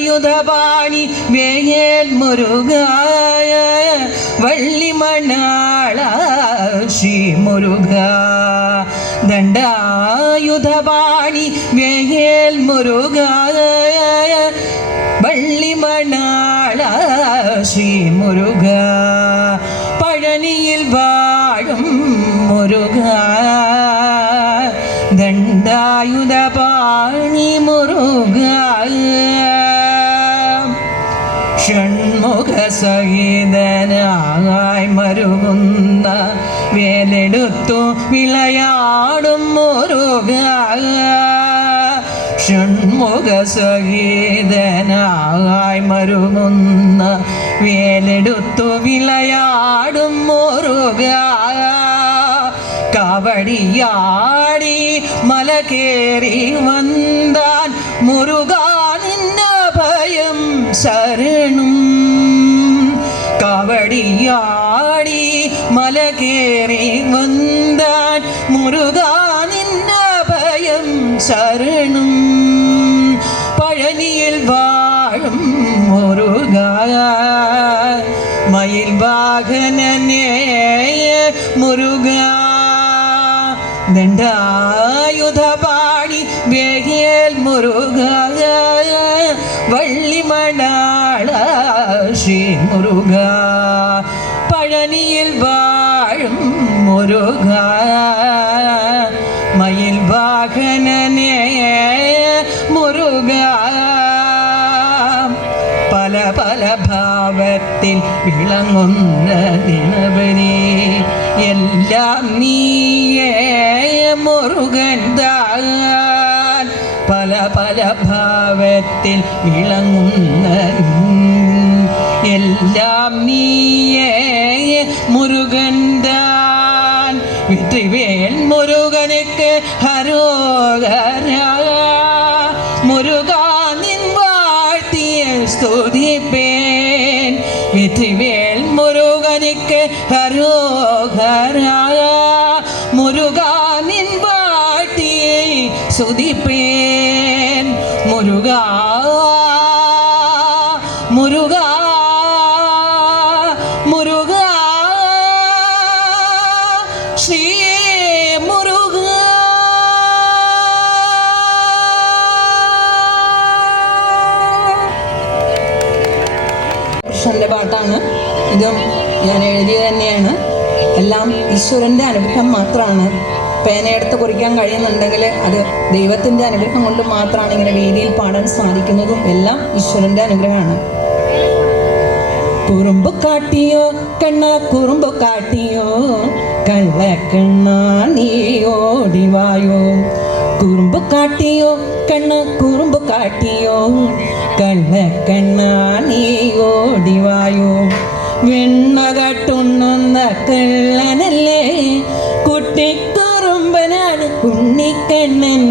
ദണ്ഡായുധപാണി വേൽ മുരുക വള്ളിമണാള ശ്രീ മുരുക ദണ്ഡായുധപാണി വേൽ മുരുക വള്ളിമണാള ശ്രീ മുരുക പഴനിയിൽ വാഴും മുരുക ദണ്ഡായുധപാണി മുരുക ഷൺമുഖ സഹിതനായി മരുകുന്ന വേലെടുത്തു വിളയാടും മുരുക ഷൺമുഖ സഹിതനായി മരുകുന്ന വേലെടുത്തു വിളയാടും മുരുക കാവടിയാടി മല കേറി വന്താൻ മുരുക നിന്ന ഭയം ശരണം കാവടിയാടി മല കേറി വന്താൻ മുരുക നിന്ന ഭയം ശരണം പഴനിയിൽ വാഴും മുരുക മയിൽ വാഹനനേ മുരുക ദണ്ഡായുധപാണി വേൽ മുരുക വള്ളിമണാള ശ്രീ മുരുക പഴനിയിൽ വാഴും മുരുക മയിൽ വാഹനനേ മുരുക പല പല ഭാവത്തിൽ വിളങ്ങുന്ന ദിനവനെ എല്ലാം നീയേ മുരുകൻ താൻ പല പല ഭാവത്തിൽ വിളങ്ങുന്ന എല്ലാം നീയേ മുരുകൻ താൻ വിത്രിവേൽ മുരുകനുക്ക് ഹരോഹര മുരുക നിൻ വാഴ്ത്തിയ സ്തുതിപ്പേൻ വിത്രിവേൽ മുരുകനുക്ക് ഹരോഹര മുരുക നിൻ വാഴ്ത്തിയ സ്തുതിപ്പേൻ മുരുക മുരുക മുരുക ശ്രീ മുരുക കൃഷ്ണന്റെ പാട്ടാണ് ഇതും ഞാൻ എഴുതിയത് തന്നെയാണ്. എല്ലാം ഈശ്വരൻ്റെ അനുഗ്രഹം മാത്രമാണ്. പേനയെടുത്ത് കുറിക്കാൻ കഴിയുന്നുണ്ടെങ്കിൽ അത് ദൈവത്തിൻ്റെ അനുഗ്രഹം കൊണ്ട് മാത്രമാണ് ഇങ്ങനെ വേദിയിൽ പാടാൻ സാധിക്കുന്നതും. എല്ലാം ഈശ്വരൻ്റെ അനുഗ്രഹമാണ്. കുറുമ്പ് കാട്ടിയോ കണ്ണ കുറുമ്പ് കാട്ടിയോ കള്ളക്കണ്ണ നീ ഓടിവായോ കുറുമ്പ് കാട്ടിയോ കണ്ണ കുറുമ്പ് കാട്ടിയോ കള്ളക്കണ്ണ നീ ഓടിവായോ വെണ്ണ കട്ടുണ്ണുന്ന കള്ളനല്ലേ കുട്ടിക്കുറുമ്പനാണ് ഉണ്ണിക്കണ്ണൻ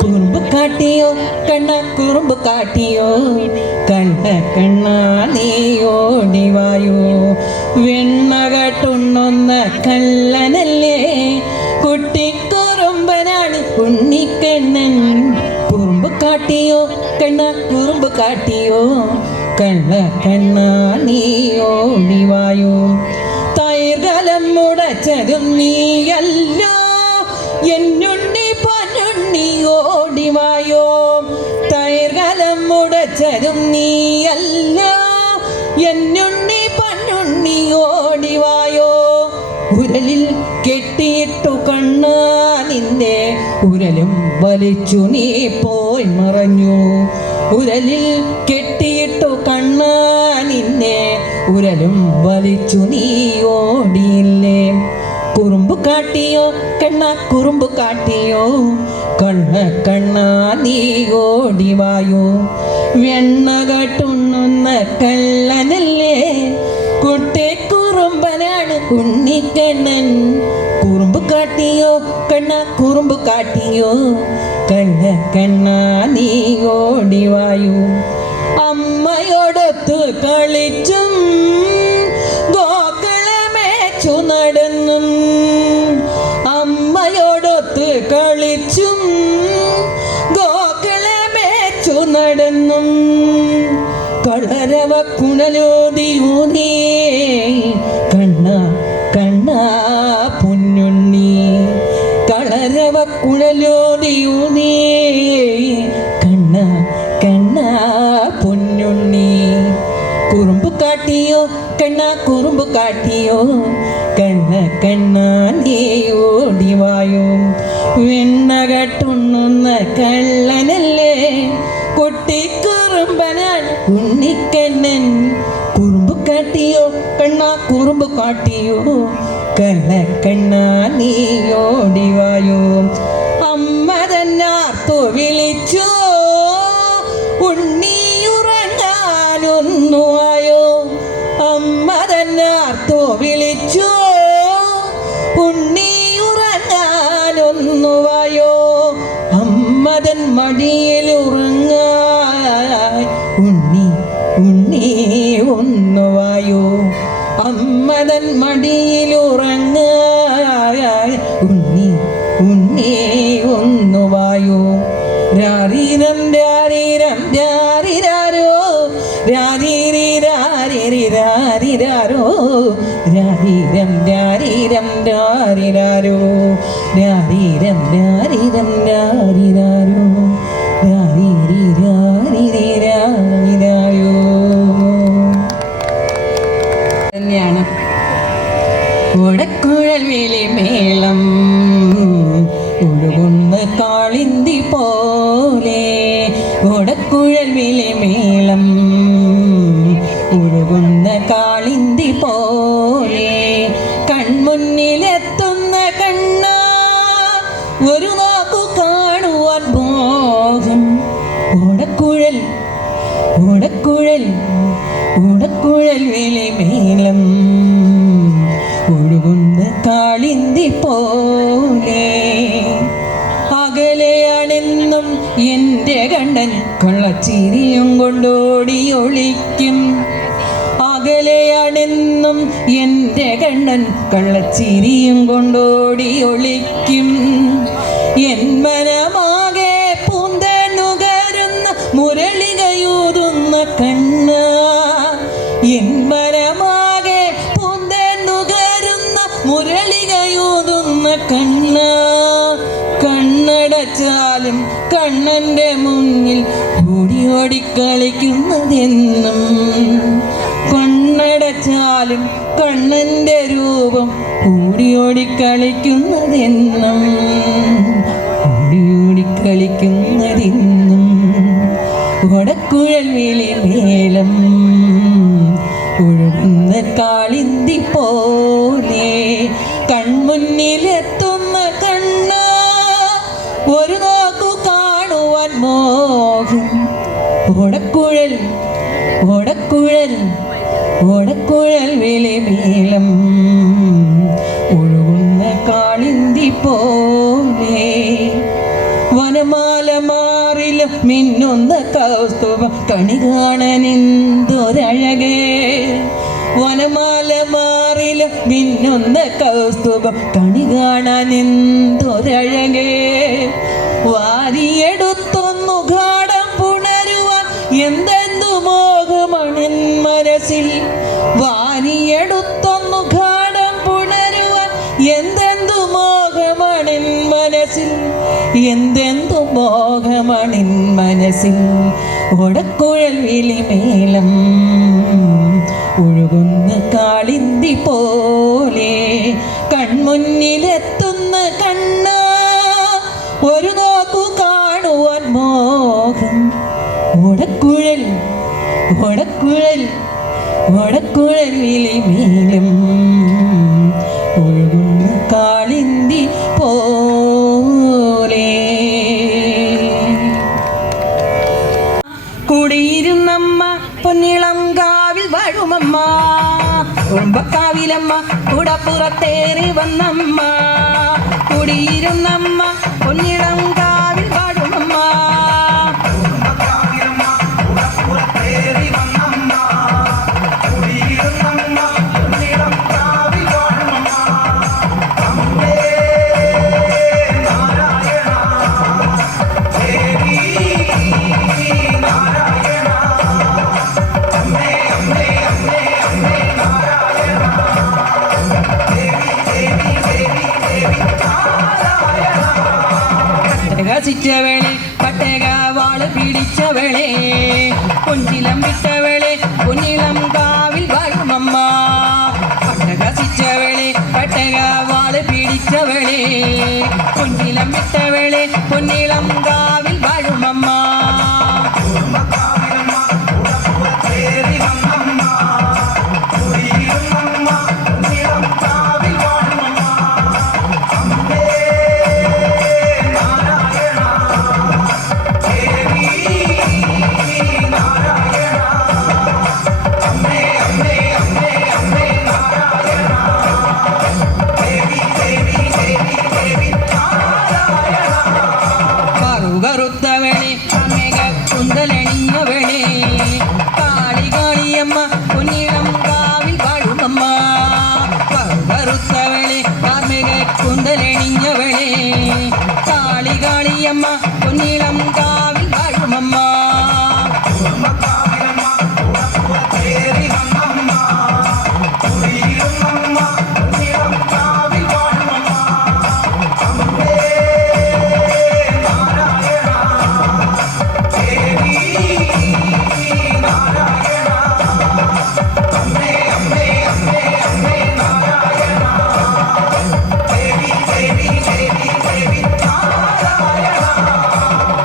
കുറുമ്പ് കാട്ടിയോ കണ്ണ കുറുമ്പ് കാട്ടിയോ കണ്ണ നീ ഓടിവായോ വെണ്ണ കട്ടുണ്ണുന്ന കള്ളനല്ലേ കുട്ടിക്കുറുമ്പനാണ് ഉണ്ണിക്കണ്ണൻ കുറുമ്പ് കാട്ടിയോ കണ്ണ കുറുമ്പ് കാട്ടിയോ കണ്ണ നീ ഓടിവായോ തൈർകലം മുടച്ചതും നീയല്ലോ എന്നുണ്ണി പൊന്നുണ്ണി ഓടിവായോ തൈർകലം മുടച്ചതും നീയല്ലോ എന്നുണ്ണി പൊന്നുണ്ണി ഓടിവായോ ഉരലിൽ കെട്ടിയിട്ടു കണ്ണാ നിന്നെ ഉരലും വലിച്ചു നീ പോയി മറഞ്ഞു ഉരലിൽ കെട്ടിയിട്ടു കണ്ണാ നിന്നെ ഉരലും വലിച്ചു നീ ഓടിയില്ലേ കുറുമ്പ് കാട്ടിയോ കണ്ണ കുറുമ്പ് കാട്ടിയോ കണ്ണ നീ ഓടിവായോ വെണ്ണ കട്ടുണ്ണുന്ന കള്ളനല്ലേ കുട്ടിക്കുറുമ്പനാണ് ഉണ്ണിക്കണ്ണൻ കുറുമ്പ് കാട്ടിയോ കണ്ണ കുറുമ്പ് കാട്ടിയോ കണ്ണ നീ ഓടിവായോ അമ്മയോടൊത്ത് കളിച്ചും ഗോക്കളെ മേച്ചു നടന്നും അമ്മയോടൊത്ത് കളിച്ചും ഗോക്കളെ മേച്ചു നടന്നും കളരവ കുണലോതിയൂനേ കണ്ണ കണ്ണ പൊന്നുണ്ണി കളരവ കുണലോതിയൂനേ കണ്ണ കണ്ണ പൊന്നുണ്ണി കുറുമ്പ് കാട്ടിയോ കണ്ണ കുറുമ്പ് കാട്ടിയോ കണ്ണ കണ്ണ നീ ഓടിവായോ വെണ്ണകട്ടുണ്ണുന്ന കള്ളനല്ലേ കൊട്ടിക്കുറുമ്പനാണ് ഉണ്ണിക്കണ്ണൻ കുറുമ്പ് കാട്ടിയോ കണ്ണ കുറുമ്പ് കാട്ടിയോ കണ്ണ കണ്ണ നീ ഓടിവായോ അമ്മ തന്നാർത്തോ വിളിച്ചോ ഉണ്ണിയുറങ്ങാനൊന്നുവായോ അമ്മ തന്നാർത്തോ വിളിച്ചോ ഉണ്ണിയുറങ്ങാനൊന്നുവായോ അമ്മതൻ മടിയിൽ ഉറങ്ങാൻ ഉണ്ണി ഉണ്ണി ഒന്നുവായോ അമ്മതൻ മടിയിൽ ഉറങ്ങാൻ ഉണ്ണി ഉണ്ണി ഒന്നുവായോ രാരീരം രാരീരം രാരിരാരോ രാരീരി രാരിരി രാരിരാരോ രാരീരം രാരീരം രാരിരാരോ രാരീരം രാരീരം രാരിരാരോ രാരീരി രാരിരി രാരിരാരോ തന്നെയാണ് ഓടക്കുഴൽ വേലി മേളം ഒഴുകുന്ന കാളിന്തി പോലെ ഓടക്കുഴൽ വേലി മേളം ഒഴുകുന്ന കാളിന്തി പോലെ കൺമുന്നിലെത്തുന്ന കണ്ണ ഒരു നോക്കു കാണുവാൻ മോഹം ഓടക്കുഴൽ ഓടക്കുഴൽ ഓടക്കുഴൽ വേലി മേളം ഒഴുകുന്ന കാളിന്തി പോലെ അകലെയാണെന്നും എൻ്റെ കണ്ണൻ കള്ളച്ചിരിയും കൊണ്ടോടി ഒളിക്കും അകലെയാണെന്നും എൻ്റെ കണ്ണൻ കള്ളച്ചിരിയും കൊണ്ടോടി ഒളിക്കും എൻ മനമാകെ പൂന്തനുകരുന്ന മുരളികയൂതുന്ന കണ്ണ എൻ മനമാകെ പൂന്തനുകരുന്ന മുരളികയൂതുന്ന കണ്ണ കണ്ണടച്ചാലും കണ്ണൻ്റെ മുന്നിൽ ഓടി ഓടിക്കളിക്കുന്നതെന്നും കണ്ണടച്ചാലും കണ്ണൻ്റെ രൂപം ഓടി ഓടിക്കളിക്കുന്നതെന്നും ഓടി ഓടിക്കളിക്കുന്നതെന്നും ഓടക്കുഴൽ വേലി മേളം ഒഴുകുന്ന കാളിന്തി പോലെ കൺമുന്നിലെത്തുന്ന കണ്ണ ഒരു നോക്കു കാണുവാൻ മോഹം ഓടക്കുഴൽ ഓടക്കുഴൽ ഓടക്കുഴൽ വേലി മേളം ഒഴുകുന്ന കാളിന്തി പോലെ വനമാല മാറിലും മിന്നുന്ന കൗസ്തുഭം കണി കാണാനെന്തൊരഴകേ വനമാല മാറിലും മിന്നുന്ന കൗസ്തുഭം കണി കാണാനെന്തൊരഴകേ വാരിയെടുത്തൊന്നു ഗാഠം പുണരുവാൻ എന്തെന്തു മോഹമണിൻ മനസ്സിൽ വാരിയെടുത്തൊന്നു ഗാഠം പുണരുവാൻ എന്തെന്തു മോഹമണിൻ മനസ്സിൽ എന്തെന്തു മോഹമണിൻ മനസ്സിൽ ഓടക്കുഴൽ വേലി മേളം ഒഴുകുന്ന കാളിന്തി പോലെ കൺമുന്നിലെത്തുന്ന കണ്ണ ഒരു നോക്കു കാണുവാൻ മോഹം ഓടക്കുഴൽ ഓടക്കുഴൽ ഓടക്കുഴൽ വേലി മേളം ഒഴുകുന്ന കാളിന്തി പോലെ കുടിയിരുന്നമ്മ പൊന്നിളം കാവിൽ വാഴുമമ്മ കുടുംബക്കാവിലമ്മ കുടപ്പുറത്തേറി വന്നമ്മ കുടിയിരുന്നമ്മ പൊന്നിളം കാവിൽ വാഴുമമ്മ പൊഞ്ചിലം വിട്ടവളെ പൊന്നിളം കാവിൽ വാഴുമമ്മ. പട്ടകസിച്ചവളെ പട്ടക വാള് പിടിച്ചവളെ പൊഞ്ചിലം വിട്ടവളെ പൊന്നിളം കാവിൽ വാഴുമമ്മ. കറുത്തവളെ അമ്മേക കുന്തലണിഞ്ഞവളെ കാളി കാളിയമ്മ പൊന്നിളം കാവിൽ വാഴുമമ്മ. കറുത്തവളെ അമ്മേക കുന്തലണിഞ്ഞവളെ കാളി കാളിയമ്മ പൊന്നിളം കാവിൽ വാഴുമമ്മ.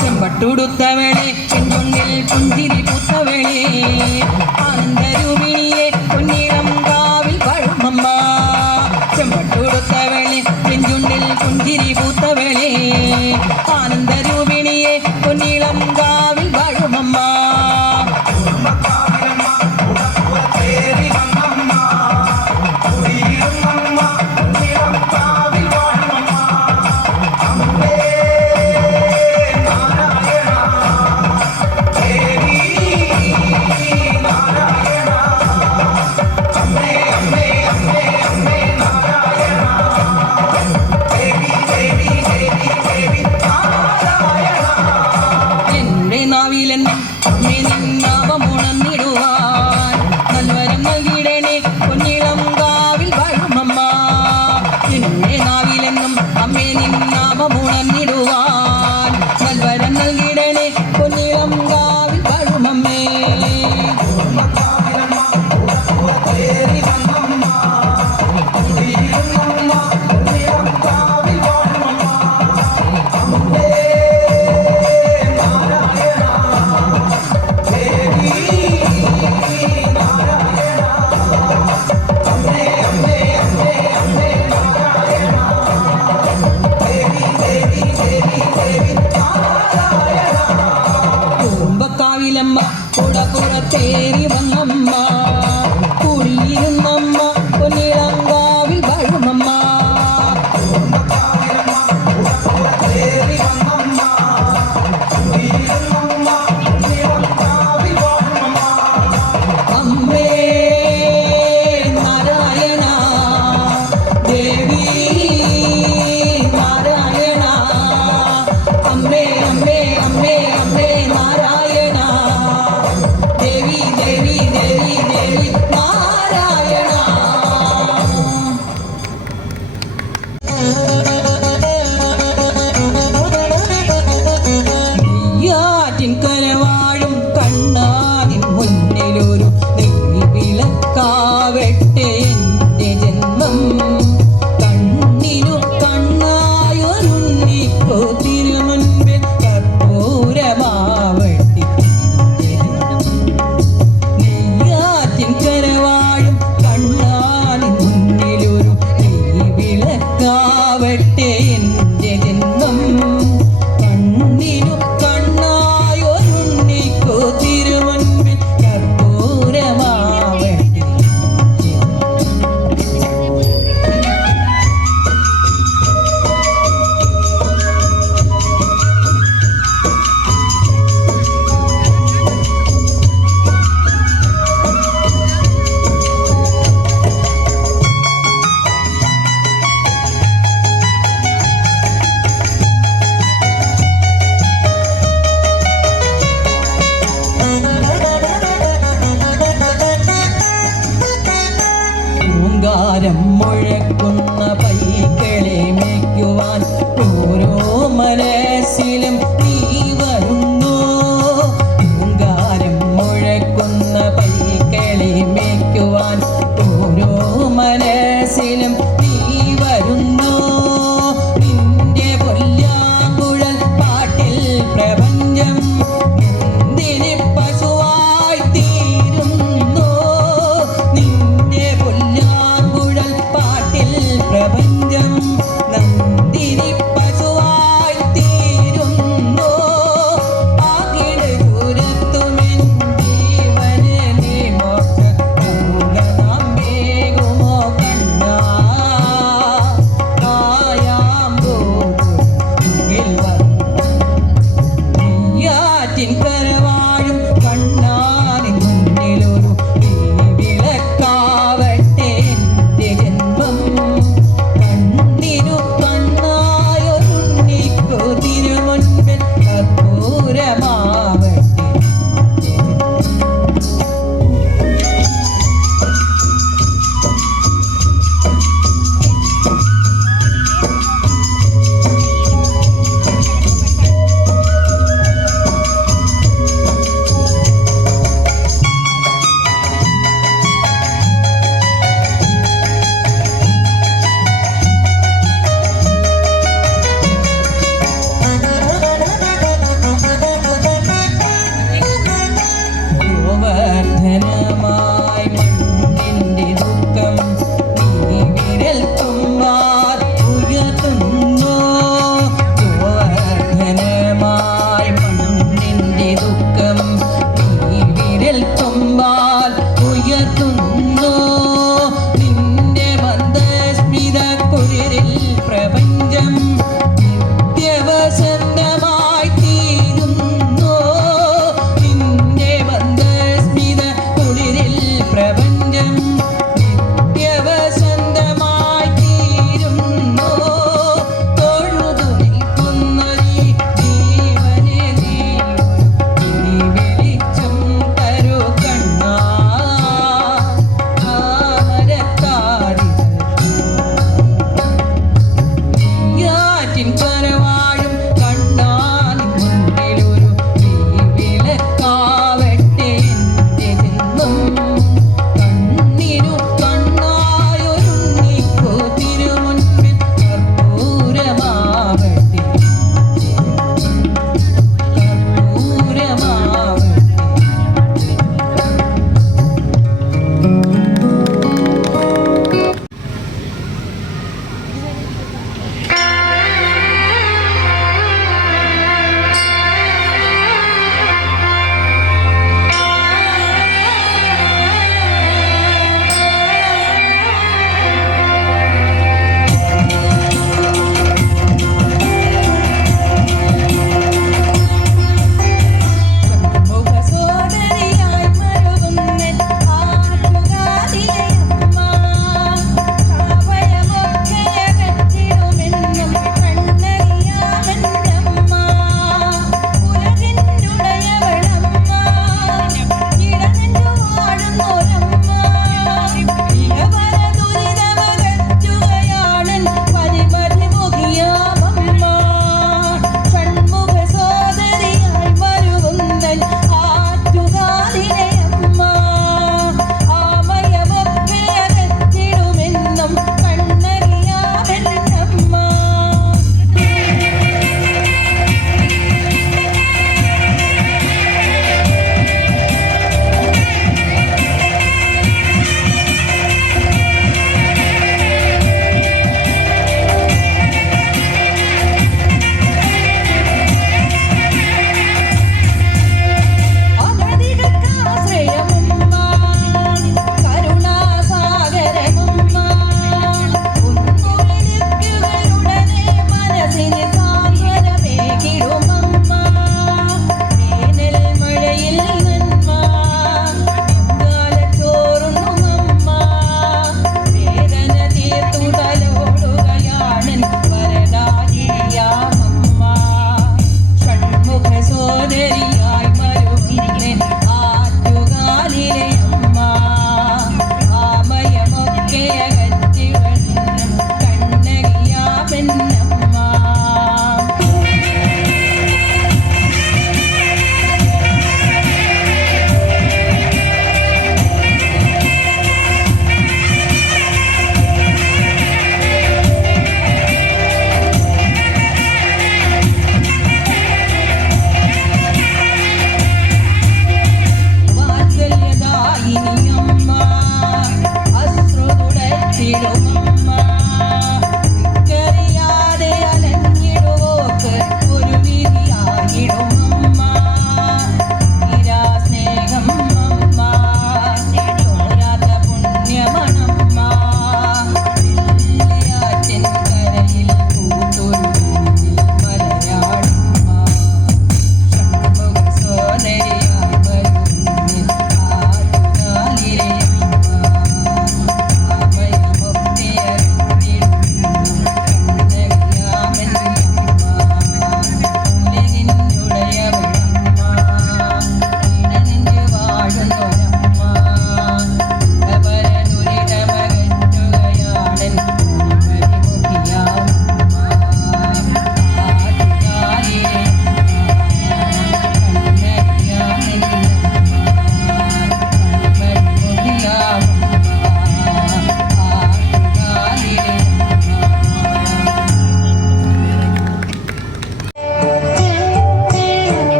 ചെമ്പട്ടുടുത്തവളെ ചെഞ്ചുണ്ടിൽ പുഞ്ചിരി പൂത്തവളെ ആനന്ദരൂപിണിയെ പൊന്നിളം കാവിൽ വാഴുമമ്മ. ചെമ്പട്ടുടുത്തവളെ ചെഞ്ചുണ്ടിൽ പുഞ്ചിരി പൂത്തവളെ ആനന്ദരൂപിണിയെ പൊന്നിളം കാവിൽ വാഴുമമ്മ. നാവിലെന്നും അമ്മേ നിന്നാവമുണർന്നിടുവാൻ നൽവരം നൽകിടണേ പൊന്നിളം കാവിൽ വാഴുമമ്മ. എന്റെ നാവിലെന്നും അമ്മേ നിന്നാവമുണർന്നിടുവാൻ നൽവരം നൽകിടണേ പൊന്നിളം കാവിൽ വാഴുമമ്മേ. കുടുംബക്കാവിലമ്മ കുടപ്പുറത്തേറി വന്നമ്മ കൂടിയിരുന്നമ്മ പൊന്നിളം കാവിൽ വാഴുമമ്മ. അമ്മേ നാരായണ ദേവി നാരായണ അമ്മേ അമ്മേ അമ്മേ അമ്മേ നാരായണ ദേവി ദേവി ദേവി ദേവി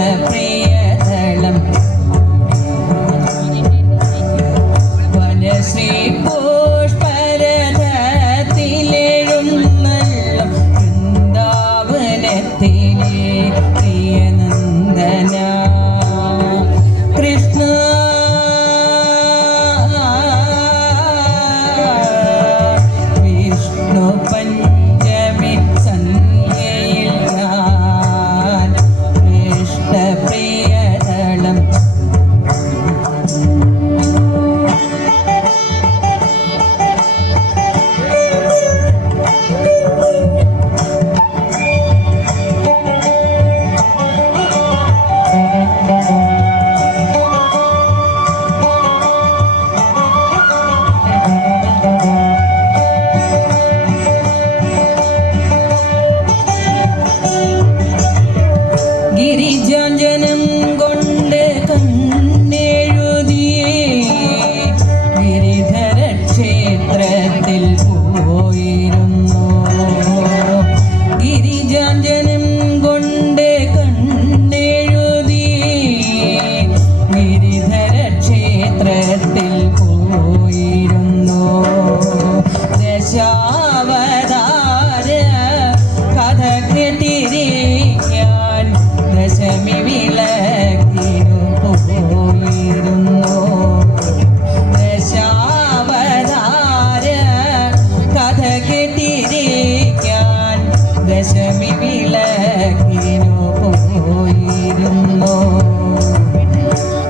കൃഷ്ണപ്രിയദളം വനശ്രീ പുഷ്പരഥത്തിലെഴുന്നള്ളും വൃന്ദാവനത്തിലെ പ്രിയനന്ദന കൃഷ്ണ വിഷ്ണു പഞ്ചമി സന്ധ്യയിൽ ഞാൻ കൃഷ്ണപ്രിയദളം ഗിരിജാഞ്ജനം കൊണ്ട് കണ്ണെഴുതിയേ ഗിരിധര ക്ഷേത്രത്തിൽ പോയിരുന്നു ഗിരിജാഞ്ജനം കൊണ്ട് കണ്ണെഴുതിയേ ഗിരിധര ക്ഷേത്രത്തിൽ പോയിരുന്നു ദശാവതാര കഥ കേട്ടിരിക്കാൻ ദശമി വിളക്കിനു പോയിരുന്നു ദശാവതാര കഥ കേട്ടിരിക്കാൻ ദശമി വിളക്കിനു പോയിരുന്നു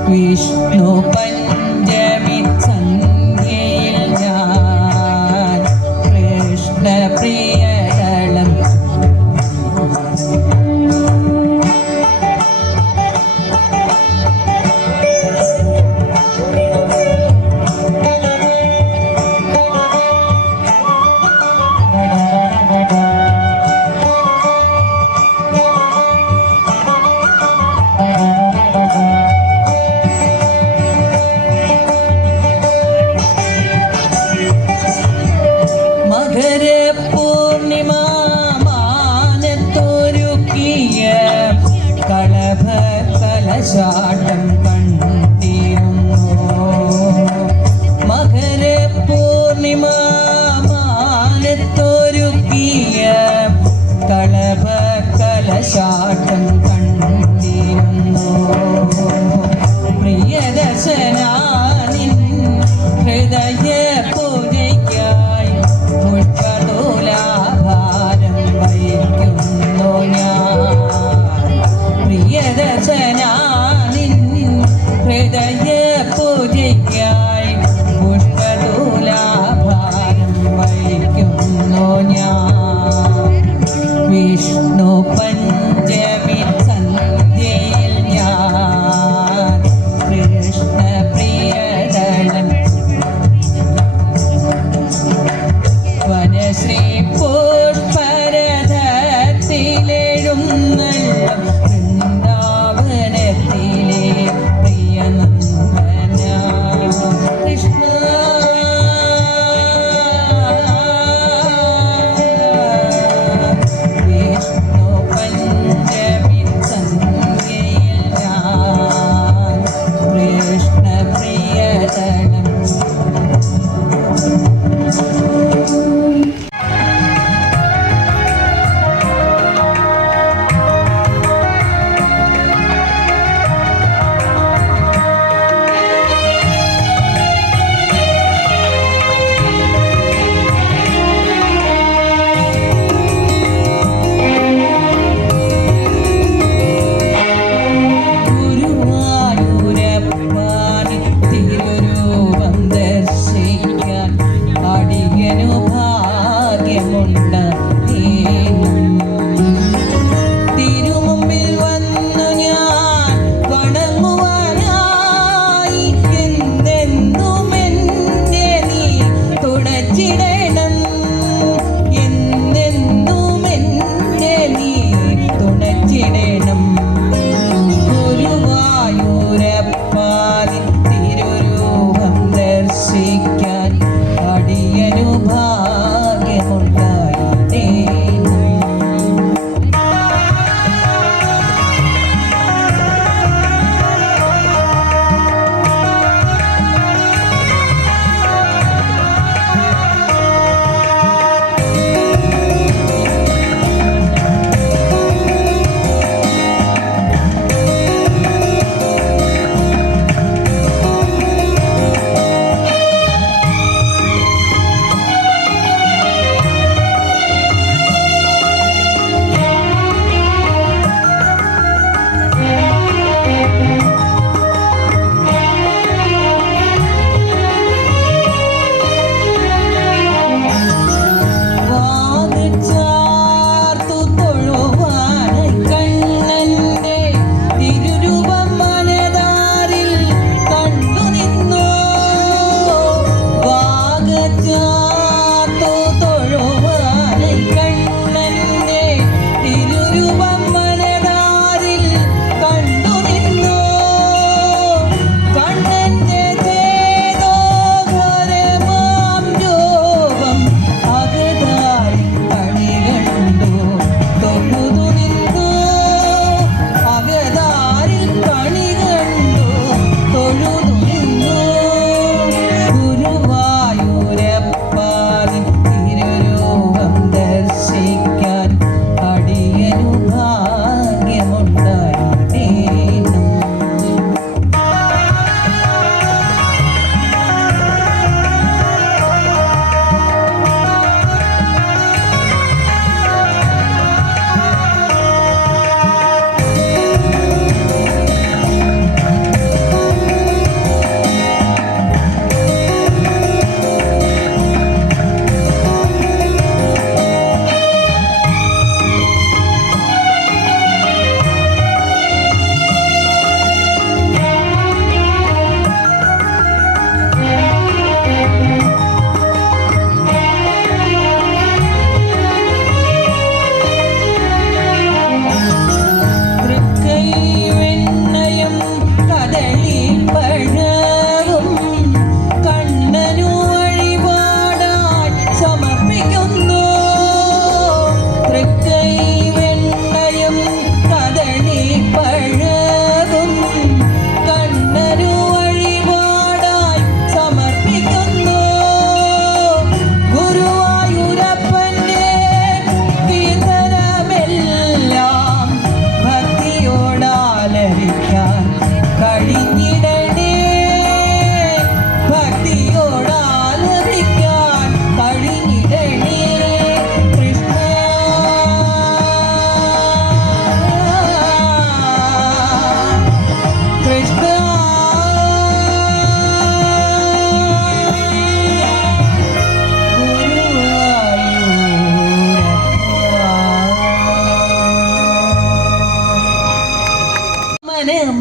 വിഷ്ണു പഞ്ചമി സന്ധ്യയിൽ ഞാൻ കൃഷ്ണപ്രിയദളം മകരപൂർണിമ മാനത്തൊരുക്കിയ കളഭ കലശാട്ടം കണ്ടിരുന്നു മകരപൂർണിമ മാനത്തൊരുക്കിയ കളഭ കലശാട്ടം കണ്ടിരുന്നു പ്രിയദർശനാനിൻ ഹൃദയ പൂജയ്ക്കായി പുഷ്പതൂലാഭാരം വഹിക്കുന്നു ഞാൻ പ്രിയദർശനാനിൻ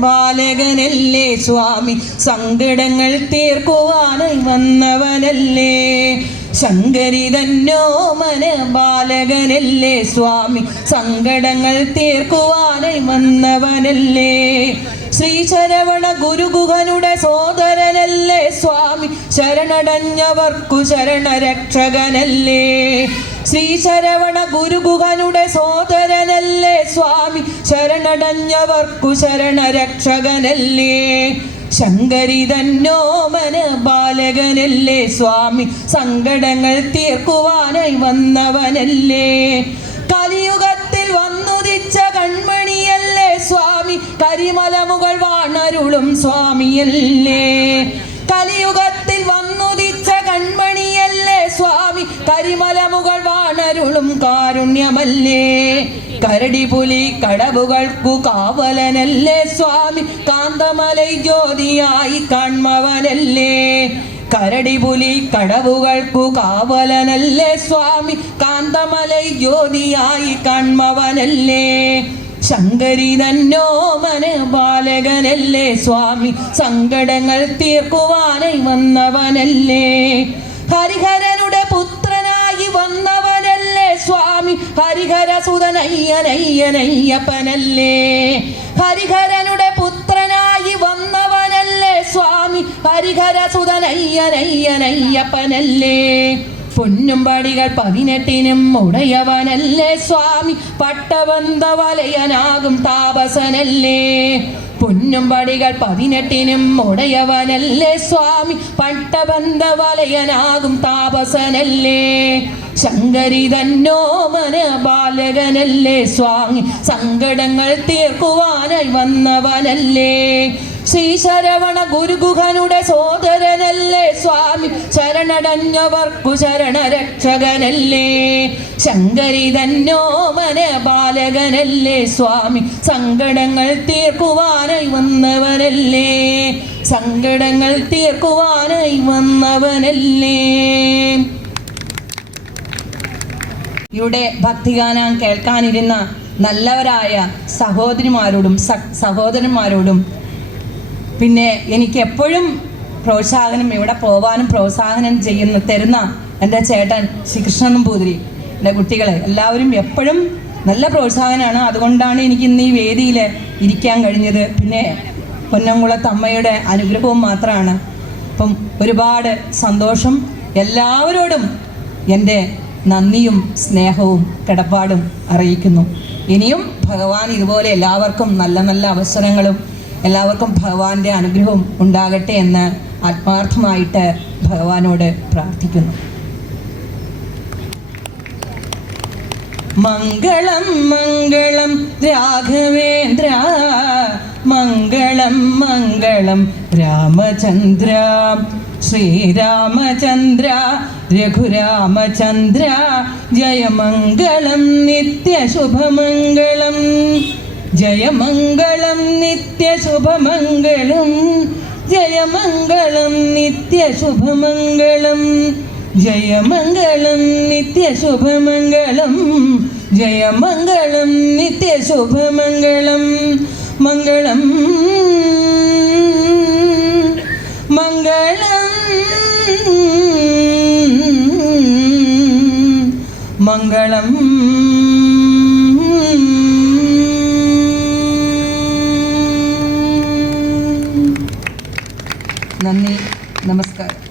ബാലകനല്ലേ സ്വാമി, സങ്കടങ്ങൾ തീർക്കുവാനായി വന്നവനല്ലേ. ശങ്കരി തന്നോമന ബാലകനല്ലേ സ്വാമി, സങ്കടങ്ങൾ തീർക്കുവാനായി വന്നവനല്ലേ. ശ്രീശരവണ ഗുരുഗുഹനുടെ സോദരനല്ലേ സ്വാമി, ശരണടഞ്ഞവർക്കു ശരണരക്ഷകനല്ലേ. ശ്രീശരവണ ഗുരുഗുഹനുടെ സോദരനല്ലേ സ്വാമി, ശരണടഞ്ഞവർക്കു ശരണരക്ഷകനല്ലേ. ശങ്കരി തന്നോമന ബാലകനല്ലേ സ്വാമി, സങ്കടങ്ങൾ തീർക്കുവാനായി വന്നവനല്ലേ. കലിയുഗത്തിൽ വന്നുദിച്ച കൺമണിയല്ലേ സ്വാമി, കരിമലമുകൾ വാണരുളും സ്വാമിയല്ലേ. കലിയുഗത്തിൽ വന്നുദിച്ച കൺമണിയല്ലേ സ്വാമി, കരിമലമുകൾ വാണരുളും കാരുണ്യമല്ലേ. കരടിപുലി കടവുകൾക്കു കാവലനല്ലേ സ്വാമി, കാന്തമലൈ ജ്യോതിയായി കാൺമവനല്ലേ. കരടിപുലി കടവുകൾക്കു കാവലനല്ലേ സ്വാമി, കാന്തമലൈ ജ്യോതിയായി കാൺമവനല്ലേ. ശങ്കരി തന്നോമന ബാലകനല്ലേ സ്വാമി, സങ്കടങ്ങൾ തീർക്കുവാനായി വന്നവനല്ലേ. ഹരിഹരനുടെ പുത്രനായി വന്നവനല്ലേ സ്വാമി, ഹരിഹര സുതനയ്യനയ്യനയ്യപ്പനല്ലേ. ഹരിഹരനുടെ പുത്രനായി വന്നവനല്ലേ സ്വാമി, ഹരിഹര സുതനയ്യനയ്യനയ്യപ്പനല്ലേ. പൊന്നും പടികൾ 18 ഉടയവനല്ലേ സ്വാമി, പട്ടബന്ധവലയനാകും താപസനല്ലേ. പൊന്നും പടികൾ 18 ഉടയവനല്ലേ സ്വാമി, പട്ടബന്ധവലയനാകും താപസനല്ലേ. ശങ്കരി തന്നോമന ബാലകനല്ലേ സ്വാമി, സങ്കടങ്ങൾ തീർക്കുവാനായി വന്നവനല്ലേ. ശ്രീശരവണ ഗുരുഗുഹനുടെ സോദരനല്ലേ സ്വാമി, ശരണടഞ്ഞവർക്കു ശരണരക്ഷകനല്ലേ. ശങ്കരി തന്നോമന ബാലകനല്ലേ സ്വാമി, സങ്കടങ്ങൾ തീർക്കുവാനായി വന്നവനല്ലേ. സങ്കടങ്ങൾ തീർക്കുവാനായി വന്നവനല്ലേ. ഇവിടെ ഭക്തിഗാനം കേൾക്കാനിരുന്ന നല്ലവരായ സഹോദരിമാരോടും സഹോദരന്മാരോടും പിന്നെ എനിക്ക് എപ്പോഴും പ്രോത്സാഹനം, ഇവിടെ പോവാനും പ്രോത്സാഹനം തരുന്ന എൻ്റെ ചേട്ടൻ ശ്രീകൃഷ്ണൻ നമ്പൂതിരി, എൻ്റെ കുട്ടികൾ എല്ലാവരും എപ്പോഴും നല്ല പ്രോത്സാഹനമാണ്. അതുകൊണ്ടാണ് എനിക്ക് ഇന്ന് ഈ വേദിയിൽ ഇരിക്കാൻ കഴിഞ്ഞത്. പിന്നെ പൊന്നംകുളത്ത് അമ്മയുടെ അനുഗ്രഹവും മാത്രമാണ്. അപ്പം ഒരുപാട് സന്തോഷം. എല്ലാവരോടും എൻ്റെ നന്ദിയും സ്നേഹവും കടപ്പാടും അറിയിക്കുന്നു. ഇനിയും ഭഗവാൻ ഇതുപോലെ എല്ലാവർക്കും നല്ല നല്ല അവസരങ്ങളും എല്ലാവർക്കും ഭഗവാന്റെ അനുഗ്രഹവും ഉണ്ടാകട്ടെ എന്ന് ആത്മാർത്ഥമായിട്ട് ഭഗവാനോട് പ്രാർത്ഥിക്കുന്നു. മംഗളം മംഗളം രാഘവേന്ദ്ര, മംഗളം മംഗളം രാമചന്ദ്ര, ശ്രീരാമചന്ദ്ര രഘുരാമചന്ദ്ര, ജയമംഗളം നിത്യശുഭമംഗളം, ജയമംഗളം നിത്യശുഭമംഗളം, ജയമംഗളം നിത്യശുഭമംഗളം, ജയമംഗളം നിത്യശുഭമംഗളം, ജയമംഗളം നിത്യശുഭമംഗളം. മംഗളം മംഗളം മംഗളം. നന്ദി, നമസ്കാരം.